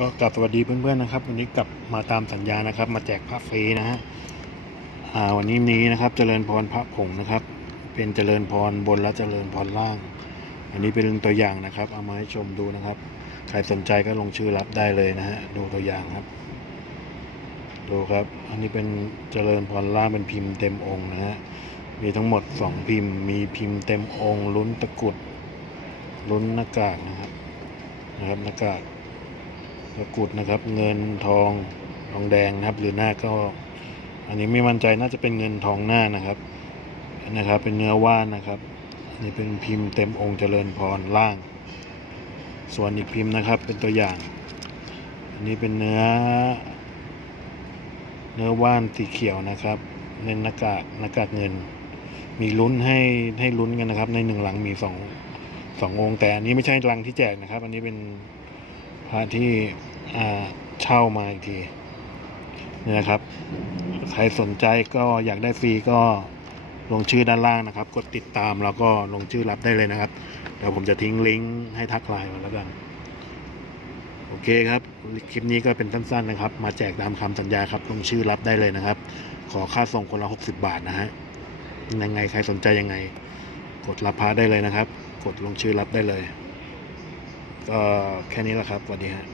ก็กลับสวัสดีเพื่อนๆนะครับ วันนี้กลับมาตามสัญญานะครับ มาแจกพระฟรีนะฮะวันนี้นี้นะครับ เจริญพรพระผงนะครับ เป็นเจริญพรบนและเจริญพรล่าง อันนี้เป็นตัวอย่างนะครับ เอามาให้ชมดูนะครับ ใครสนใจก็ลงชื่อรับได้เลยนะฮะดูตัวอย่างครับ ดูครับ อันนี้เป็นเจริญพรล่างเป็นพิมพ์เต็มองค์นะฮะมีทั้งหมดสองพิมพ์ มีพิมพ์เต็มองค์ลุ้นตะกรุดลุ้นหน้ากากนะครับนะครับหน้ากาก ตะกุดนะครับ เงินทองทองแดงนะครับ หรือหน้าก็ อันนี้ไม่มั่นใจน่าจะเป็นเงินทองหน้านะครับนะครับ เป็นเนื้อว่านนะครับอันนี้เป็นพิมพ์เต็มองค์เจริญพรล่าง ส่วนอีกพิมพ์นะครับ เป็นตัวอย่าง อันนี้เป็นเนื้อ เนื้อว่านสีเขียวนะครับในหน้ากากหน้ากากเงิน มีลุ้นให้ให้ลุ้นกันนะครับ ในหนึ่งหลังมีสองสององค์แต่อันนี้ไม่ใช่ลังที่แจกนะครับ อันนี้เป็นพระที่ เช่ามาอีกทีนี่นะครับ ใครสนใจก็อยากได้ฟรีก็ลงชื่อด้านล่างนะครับ กดติดตามแล้วก็ลงชื่อรับได้เลยนะครับ เดี๋ยวผมจะทิ้งลิงก์ให้ทักไลน์มาแล้วกัน โอเคครับ คลิปนี้ก็เป็นสั้นๆนะครับ มาแจกตามคำสัญญาครับ ลงชื่อรับได้เลยนะครับ ขอค่าส่งคนละ 60 บาทนะฮะ ยังไงใครสนใจยังไง กดรับพาได้เลยนะครับ กดลงชื่อรับได้เลย ก็แค่นี้แหละครับสวัสดีฮะ